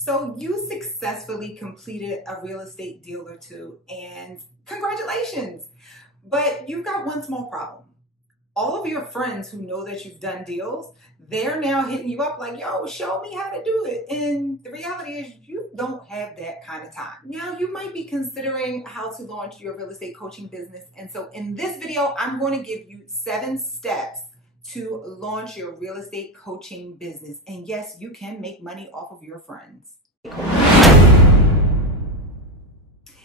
So you successfully completed a real estate deal or two, and congratulations. But you've got one small problem. All of your friends who know that you've done deals, they're now hitting you up like, yo, show me how to do it. And the reality is you don't have that kind of time. Now you might be considering how to launch your real estate coaching business. And so in this video, I'm going to give you 7 steps to launch your real estate coaching business. And yes, you can make money off of your friends.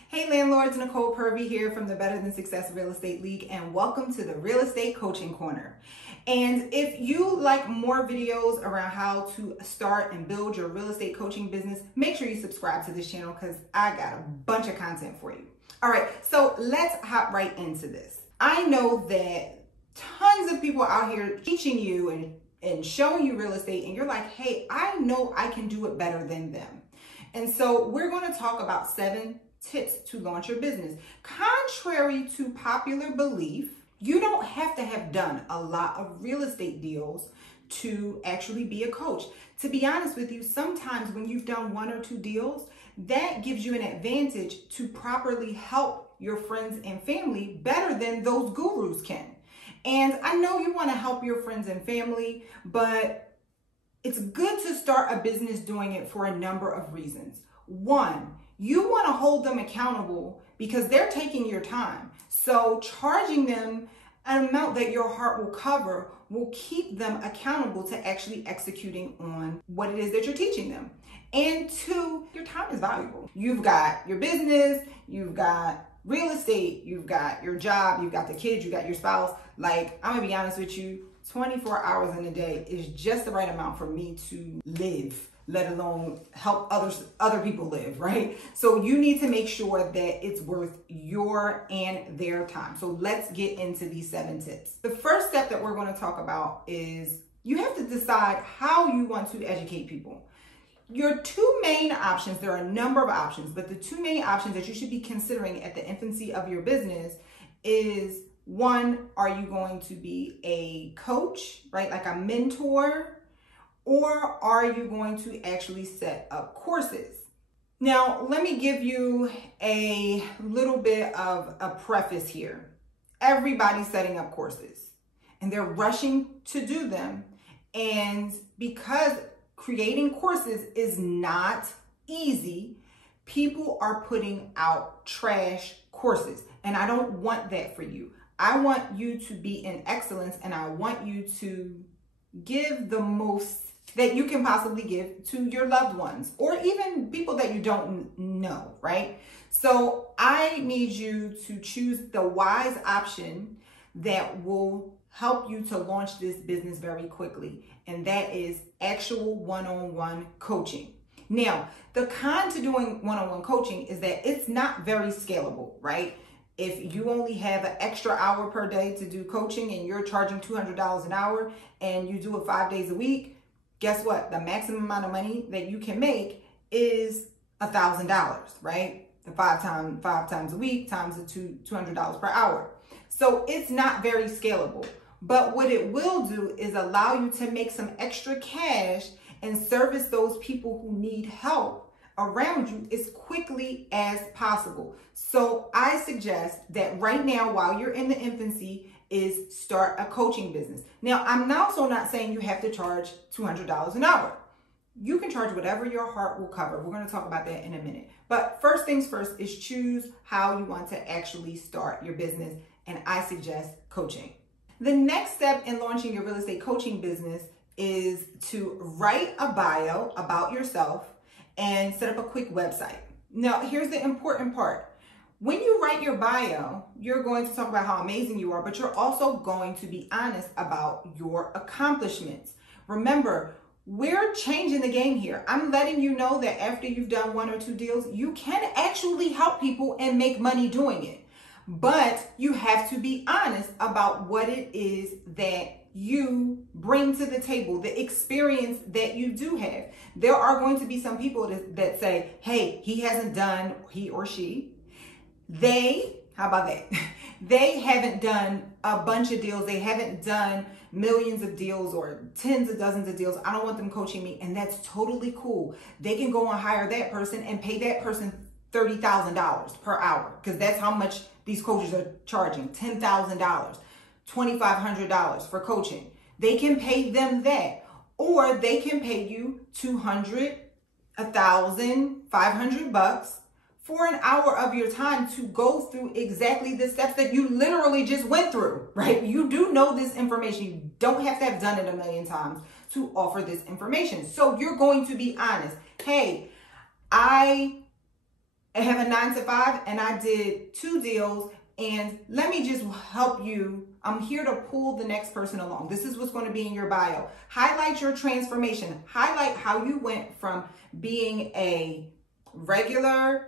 Hey landlords, Nicole Purvy here from the Better Than Success Real Estate League, and welcome to the Real Estate Coaching Corner. And if you like more videos around how to start and build your real estate coaching business, make sure you subscribe to this channel because I got a bunch of content for you. All right, so let's hop right into this. I know that tons of people out here teaching you and showing you real estate, and you're like, hey, I know I can do it better than them. And so we're going to talk about 7 tips to launch your business. Contrary to popular belief, you don't have to have done a lot of real estate deals to actually be a coach. To be honest with you, sometimes when you've done 1 or 2 deals, that gives you an advantage to properly help your friends and family better than those gurus can. And I know you want to help your friends and family, but it's good to start a business doing it for a number of reasons. 1, you want to hold them accountable because they're taking your time. So charging them an amount that your heart will cover will keep them accountable to actually executing on what it is that you're teaching them. And 2, your time is valuable. You've got your business, you've got real estate, you've got your job, you've got the kids, you got your spouse. Like, I'm gonna be honest with you, 24 hours in a day is just the right amount for me to live, let alone help other people live, right? So you need to make sure that it's worth your and their time. So let's get into these 7 tips. The first step that we're going to talk about is you have to decide how you want to educate people. Your 2 main options, there are a number of options, but the 2 main options that you should be considering at the infancy of your business is, 1, are you going to be a coach, right? Like a mentor? Or are you going to actually set up courses? Now, let me give you a little bit of a preface here. Everybody's setting up courses and they're rushing to do them. And because creating courses is not easy, people are putting out trash courses. And I don't want that for you. I want you to be in excellence, and I want you to give the most that you can possibly give to your loved ones or even people that you don't know, right? So I need you to choose the wise option that will help you to launch this business very quickly, and that is actual one-on-one coaching. Now, the con to doing one-on-one coaching is that it's not very scalable, right? If you only have an extra hour per day to do coaching and you're charging $200 an hour and you do it 5 days a week, guess what? The maximum amount of money that you can make is $1,000, right? The 5 times a week times the $200 per hour. So it's not very scalable. But what it will do is allow you to make some extra cash and service those people who need help around you as quickly as possible. So I suggest that right now, while you're in the infancy, is start a coaching business. Now, I'm also not saying you have to charge $200 an hour. You can charge whatever your heart will cover. We're going to talk about that in a minute. But first things first is choose how you want to actually start your business, and I suggest coaching. The next step in launching your real estate coaching business is to write a bio about yourself and set up a quick website. Now, here's the important part. When you write your bio, you're going to talk about how amazing you are, but you're also going to be honest about your accomplishments. Remember, we're changing the game here. I'm letting you know that after you've done 1 or 2 deals, you can actually help people and make money doing it. But you have to be honest about what it is that you bring to the table, the experience that you do have. There are going to be some people that say, hey, he hasn't done, he or she, they How about that? They haven't done a bunch of deals. They haven't done millions of deals or tens of dozens of deals. I don't want them coaching me, and that's totally cool. They can go and hire that person and pay that person $30,000 per hour, because that's how much these coaches are charging. $10,000, $2,500 for coaching. They can pay them that, or they can pay you $200, $1,000, $500 for an hour of your time to go through exactly the steps that you literally just went through, right? You do know this information. You don't have to have done it a million times to offer this information. So you're going to be honest. Hey, I have a 9 to 5 and I did 2 deals, and let me just help you. I'm here to pull the next person along. This is what's going to be in your bio. Highlight your transformation. Highlight how you went from being a regular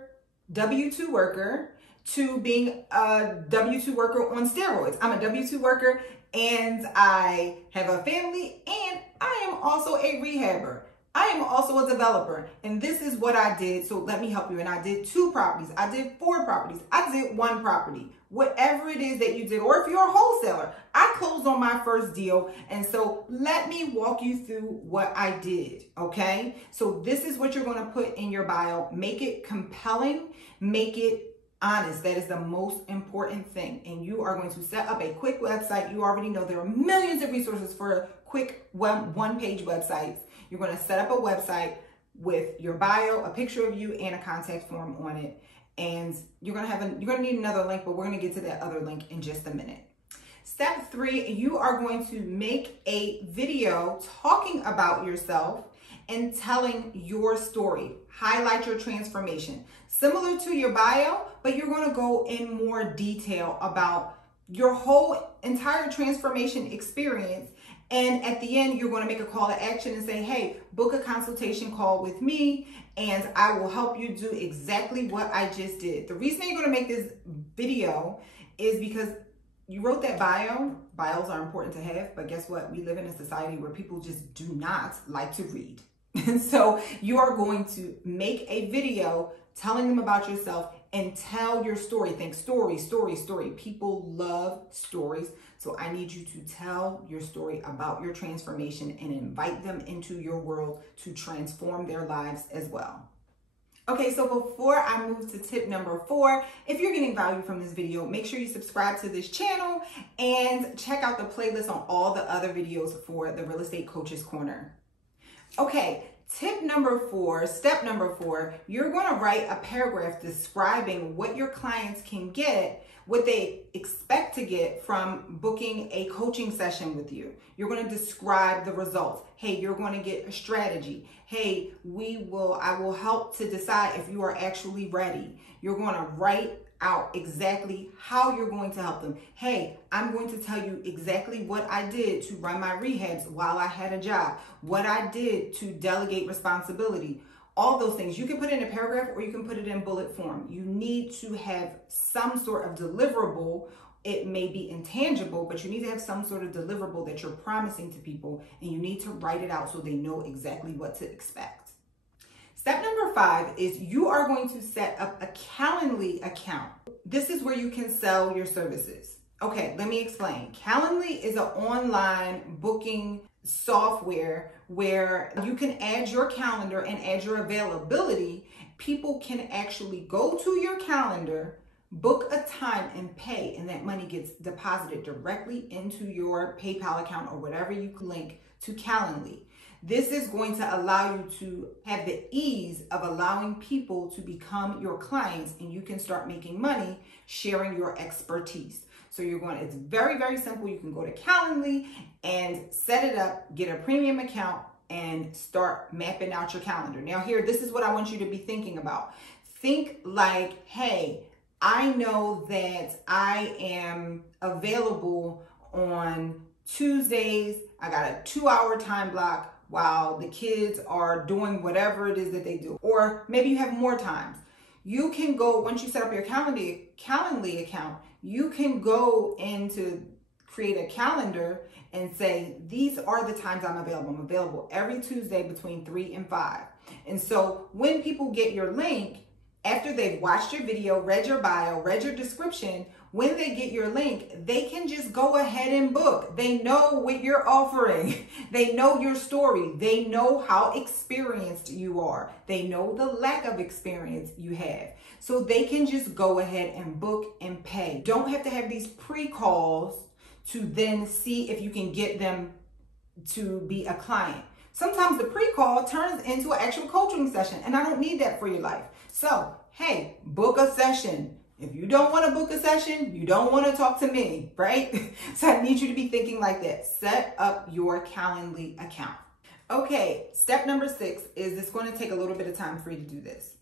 W-2 worker to being a W-2 worker on steroids. I'm a W-2 worker and I have a family, and I am also a rehabber. I am also a developer, and this is what I did. So let me help you. And I did 2 properties. I did 4 properties. I did 1 property. Whatever it is that you did, or if you're a wholesaler, I closed on my first deal. And so let me walk you through what I did. Okay. So this is what you're going to put in your bio. Make it compelling. Make it honest. That is the most important thing. And you are going to set up a quick website. You already know there are millions of resources for quick one-page websites. You're going to set up a website with your bio, a picture of you, and a contact form on it. And you're going to need another link, but we're going to get to that other link in just a minute. Step 3, you are going to make a video talking about yourself and telling your story. Highlight your transformation. Similar to your bio, but you're going to go in more detail about your whole entire transformation experience. And at the end, you're going to make a call to action and say, hey, book a consultation call with me, and I will help you do exactly what I just did. The reason you're going to make this video is because you wrote that bio. Bios are important to have, but guess what? We live in a society where people just do not like to read. And so you are going to make a video telling them about yourself and tell your story. Think story, story, story. People love stories. So I need you to tell your story about your transformation and invite them into your world to transform their lives as well. Okay, so before I move to tip number 4, if you're getting value from this video, make sure you subscribe to this channel and check out the playlist on all the other videos for the Real Estate Coaches Corner. Okay, tip number 4, step number 4, you're going to write a paragraph describing what your clients can get, what they expect to get from booking a coaching session with you. You're going to describe the results. Hey, you're going to get a strategy. Hey, I will help to decide if you are actually ready. You're going to write out exactly how you're going to help them. Hey, I'm going to tell you exactly what I did to run my rehabs while I had a job, what I did to delegate responsibility. All those things. You can put it in a paragraph or you can put it in bullet form. You need to have some sort of deliverable. It may be intangible, but you need to have some sort of deliverable that you're promising to people, and you need to write it out so they know exactly what to expect. Step number 5 is you are going to set up a Calendly account. This is where you can sell your services. Okay, let me explain. Calendly is an online booking software where you can add your calendar and add your availability. People can actually go to your calendar, book a time, and pay, and that money gets deposited directly into your PayPal account or whatever you link to Calendly. This is going to allow you to have the ease of allowing people to become your clients, and you can start making money sharing your expertise. So it's very, very simple. You can go to Calendly and set it up, get a premium account, and start mapping out your calendar. Now this is what I want you to be thinking about. Think like, hey, I know that I am available on Tuesdays. I got a 2-hour time block while the kids are doing whatever it is that they do. Or maybe you have more times. You can go, once you set up your Calendly account, you can go into create a calendar and say, these are the times I'm available. I'm available every Tuesday between 3 and 5. And so when people get your link after they've watched your video, read your bio, read your description, when they get your link, they can just go ahead and book. They know what you're offering. They know your story. They know how experienced you are. They know the lack of experience you have. So they can just go ahead and book and pay. Don't have to have these pre-calls to then see if you can get them to be a client. Sometimes the pre-call turns into an actual coaching session, and I don't need that for your life. So, hey, book a session. If you don't want to book a session, you don't want to talk to me, right? So I need you to be thinking like that. Set up your Calendly account. Okay, step number 6 is it's going to take a little bit of time for you to do this.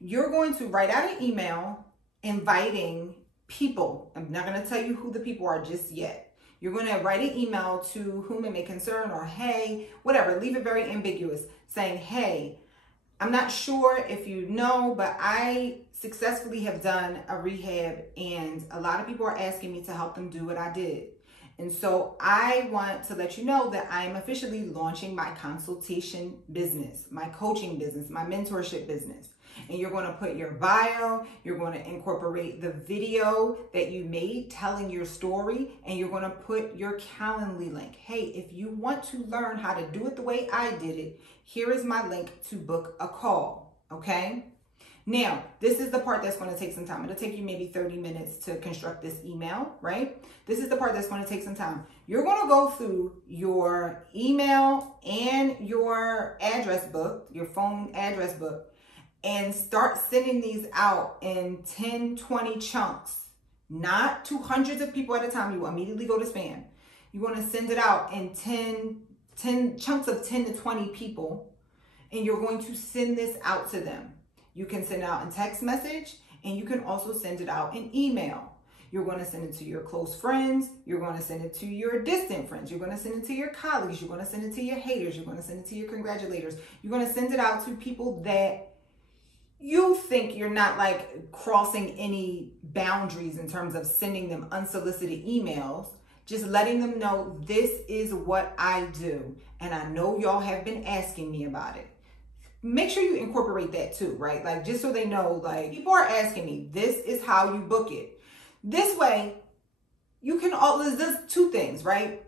You're going to write out an email inviting people. I'm not going to tell you who the people are just yet. You're going to write an email to whom it may concern, or hey, whatever. Leave it very ambiguous, saying, hey, I'm not sure if you know, but I successfully have done a rehab and a lot of people are asking me to help them do what I did. And so I want to let you know that I am officially launching my consultation business, my coaching business, my mentorship business. And you're going to put your bio, you're going to incorporate the video that you made telling your story, and you're going to put your Calendly link. Hey, if you want to learn how to do it the way I did it, here is my link to book a call, okay? Now, this is the part that's going to take some time. It'll take you maybe 30 minutes to construct this email, right? This is the part that's going to take some time. You're going to go through your email and your address book, your phone address book, and start sending these out in 10, 20 chunks, not to hundreds of people at a time. You will immediately go to spam. You want to send it out in 10 chunks of 10 to 20 people, and you're going to send this out to them. You can send it out in text message, and you can also send it out in email. You're going to send it to your close friends. You're going to send it to your distant friends. You're going to send it to your colleagues. You're going to send it to your haters. You're going to send it to your congratulators. You're going to send it out to people that you think you're not like crossing any boundaries in terms of sending them unsolicited emails. Just letting them know this is what I do. And I know y'all have been asking me about it. Make sure you incorporate that too, right? Like, just so they know, like, people are asking me, this is how you book it. This way, you can there's 2 things, right?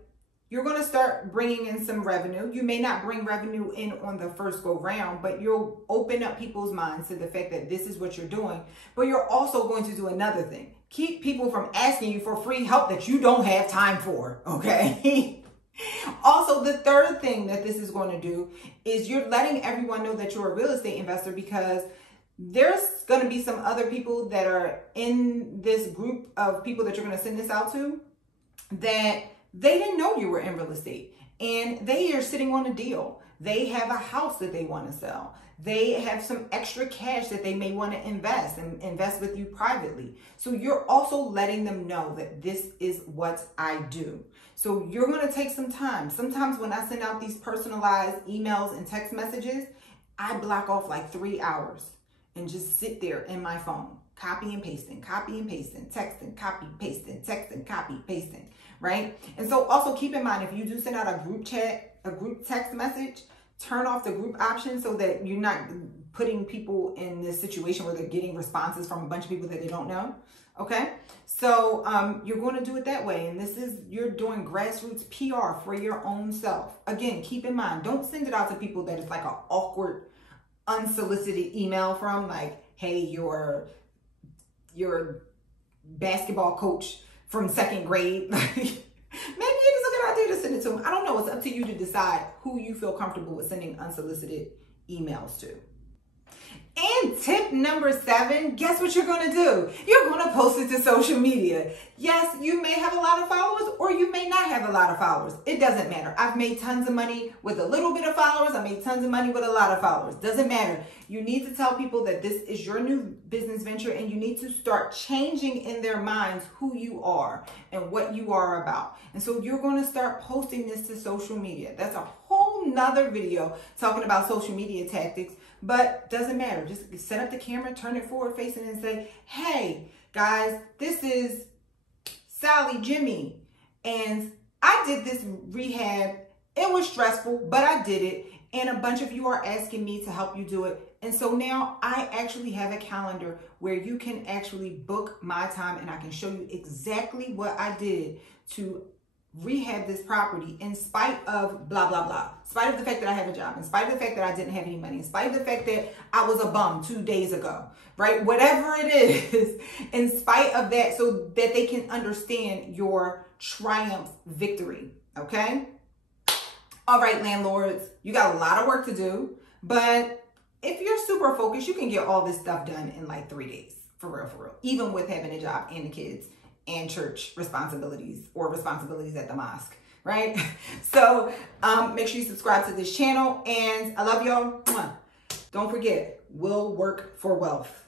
You're going to start bringing in some revenue. You may not bring revenue in on the first go round, but you'll open up people's minds to the fact that this is what you're doing. But you're also going to do another thing. Keep people from asking you for free help that you don't have time for, okay? Also, the third thing that this is going to do is you're letting everyone know that you're a real estate investor, because there's going to be some other people that are in this group of people that you're going to send this out to that they didn't know you were in real estate, and they are sitting on a deal. They have a house that they want to sell. They have some extra cash that they may want to invest and invest with you privately. So you're also letting them know that this is what I do. So you're going to take some time. Sometimes when I send out these personalized emails and text messages, I block off like 3 hours and just sit there in my phone, copy and pasting, texting, copy, pasting, texting, copy, pasting, right? And so also keep in mind, if you do send out a group chat, a group text message, turn off the group option so that you're not putting people in this situation where they're getting responses from a bunch of people that they don't know. Okay, so you're going to do it that way, and you're doing grassroots PR for your own self. Again, keep in mind, don't send it out to people that it's like an awkward, unsolicited email from, like, hey, your basketball coach from 2nd grade. Maybe it is a good idea to send it to them. I don't know. It's up to you to decide who you feel comfortable with sending unsolicited emails to. And tip number 7, guess what you're going to do? You're going to post it to social media. Yes, you may have a lot of followers, or you may not have a lot of followers. It doesn't matter. I've made tons of money with a little bit of followers. I made tons of money with a lot of followers. Doesn't matter. You need to tell people that this is your new business venture, and you need to start changing in their minds who you are and what you are about. And so you're going to start posting this to social media. That's a whole nother video talking about social media tactics. But doesn't matter. Just set up the camera, turn it forward facing, and say, hey, guys, this is Sally Jimmy. And I did this rehab. It was stressful, but I did it. And a bunch of you are asking me to help you do it. And so now I actually have a calendar where you can actually book my time, and I can show you exactly what I did to rehab this property in spite of blah, blah, blah. In spite of the fact that I have a job, in spite of the fact that I didn't have any money, in spite of the fact that I was a bum 2 days ago, right? Whatever it is, in spite of that, so that they can understand your triumph victory, okay? All right, landlords, you got a lot of work to do, but if you're super focused, you can get all this stuff done in like 3 days, for real, even with having a job and the kids and church responsibilities or responsibilities at the mosque, right? So make sure you subscribe to this channel, and I love y'all. Don't forget, we'll work for wealth.